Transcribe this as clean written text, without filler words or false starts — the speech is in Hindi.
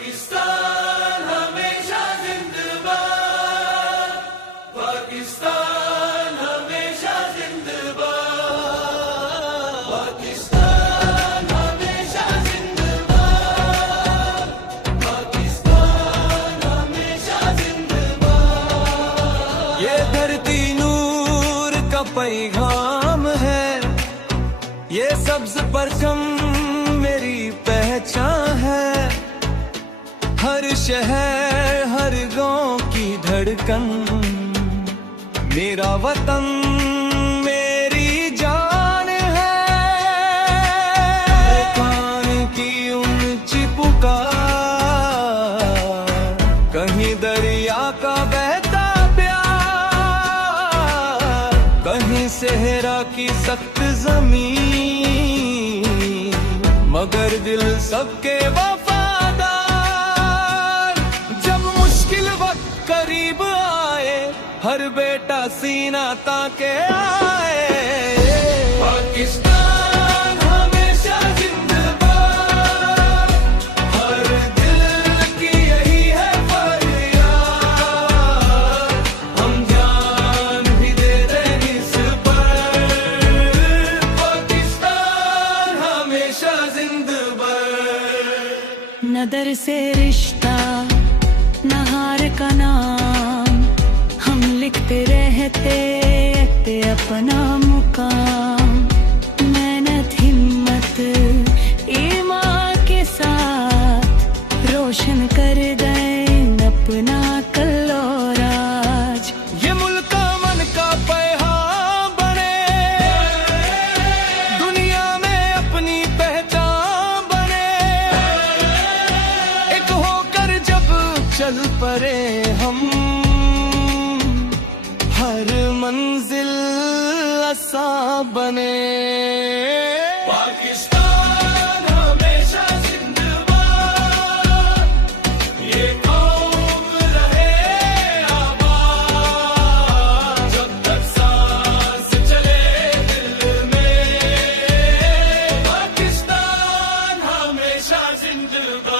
पाकिस्तान हमेशा जिंदाबाद, पाकिस्तान हमेशा जिंदाबाद, पाकिस्तान हमेशा जिंदाबाद, पाकिस्तान हमेशा जिंदाबाद। ये धरती नूर का पैगाम है, ये सब्ज परचम मेरी पहचान है। हर शहर हर गांव की धड़कन, मेरा वतन मेरी जान है। कान की ऊंची पुकार, कहीं दरिया का बहता प्यार, कहीं सहरा की सख्त जमीन, मगर दिल सबके वफादार। जब मुश्किल वक्त करीब आए, हर बेटा सीना ताके आए। पाकिस्तान हमेशा जिंदाबाद, हर दिल की यही है फरियाद, हम जान भी दे दें इस पर। पाकिस्तान हमेशा जिंदाबाद। न दर से रिश्ता न हार का नाम, हम लिखते रहते अपना मुकाम। मेहनत हिम्मत ईमान के साथ रोशन कर गए अपना कल और आज। ये मुल्क का मन का पैगाम बने, दुनिया में अपनी पहचान बने। एक होकर जब चल पड़े हम, हर मंजिल आसान बने। पाकिस्तान हमेशा जिंदाबाद, ये कौम रहे आबाद, जब तक सांस चले दिल में। पाकिस्तान हमेशा जिंदाबाद।